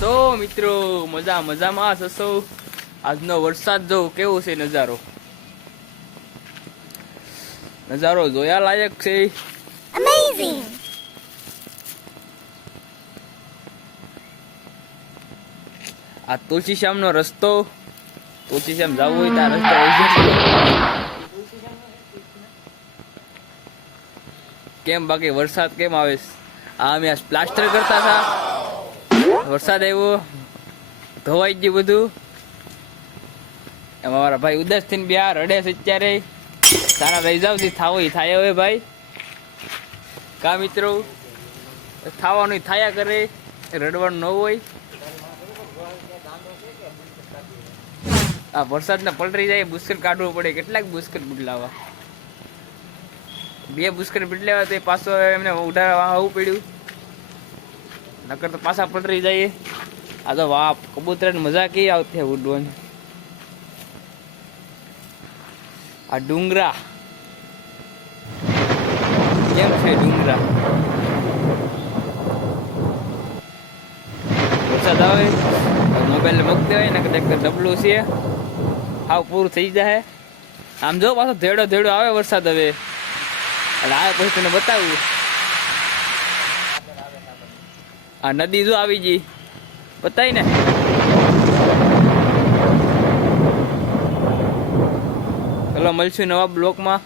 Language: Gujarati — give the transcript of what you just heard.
સો મિત્રો મજામાં હશો। આજનો વરસાદ જો કેવો છે નજારો જોયા લાયક છે। Amazing! આ તુલસીશ્યામ નો રસ્તો, તુલસીશ્યામ જવું હોય ત્યાં રસ્તો હોય છે। કેમ બાકી વરસાદ કેમ આવે? આ અમે પ્લાસ્ટર કરતા હતા, વરસાદ આવ્યો, ધોવાઈ ગયું બધું। એમાં મારા ભાઈ ઉદાસ થઈને બિહાર રડે છે અત્યારે। સારા રહી જાવ થાવો થાય હવે ભાઈ, કા મિત્રો? થાવાનું થાયા કરે, રડવાનું ન હોય। આ વરસાદને પલટી જાય, બુસ્કર કાઢવું પડે। કેટલાક બુસ્કર બદલાવા, 2 બુસ્કર બદલાવા તો પાછો એમને ઉઠાવવા આવવું પડ્યું, નકર તો પાછા પલટી જાય। આ તો વાહ, કબૂતરની મજા કેવી આવતી ઉડવાની। આ ડુંગરા કેમ છે? ડુંગરા વરસાદ આવે મોબાઈલ મૂકી દેવાય ને, કદાચ ડબલું છે હાવ પૂરું થઈ જાય। આમ જો પાછો ધેડો આવે વરસાદ હવે, એટલે આવે પછી તને બતાવું। આ નદી જો આવી ગઈ, બતાવી ને। ચલો મળશું નવા બ્લોકમાં।